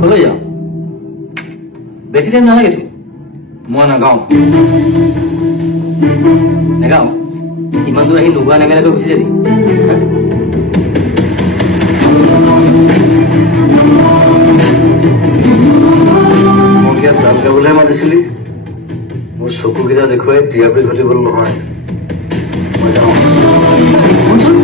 কলৈ যাওঁ? বেছি টাইম নালাগেতো। মই নাগাওঁ। নাগাওঁ? ইমান দূৰ আহি নোগোৱা নেমেলাকৈ গুচি যাবি? মোক ইয়াত গান গাবলৈ মাতিছিলি? মোৰ চকুকেইটা দেখুৱাই টিআৰপি ঘটিবলৈ নহয়। মই যাওঁ। শুনচোন,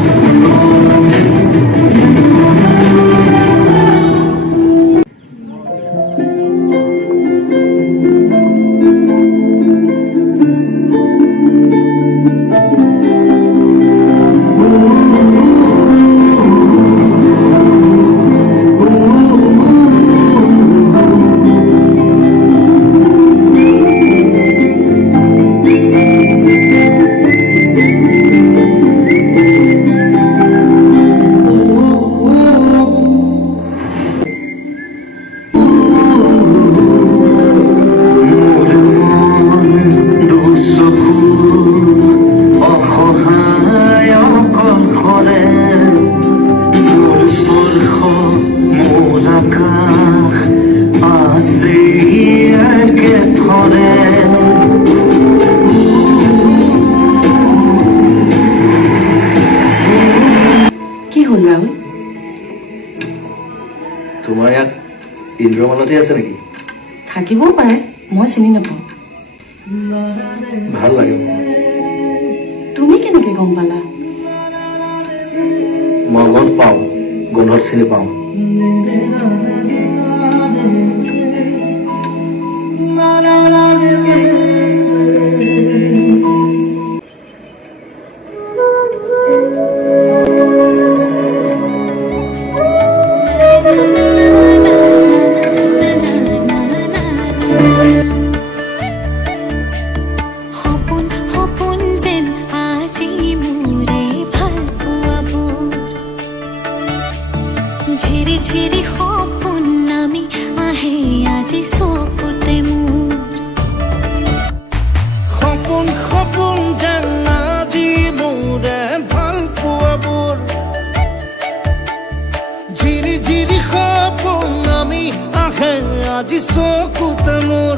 কি হ'ল ৰাহুল? তোমাৰ ইয়াত ইন্দ্ৰমালতী আছে নেকি? থাকিবও পাৰে, মই চিনি নাপাওঁ। ভাল লাগে মোৰ। তুমি কেনেকে গম পালা? মই গন্ধ পাওঁ, গোন্ধত চিনি পাওঁ। ঝিরি ঝিরি সপোন নামি আহে আজি চকুতে মোৰ সপোন সপোন যেন আজি মোৰে ভাল পোৱাবোৰ ঝিৰি ঝিৰি সপোন নামি আহে আজি চকুতে মোৰ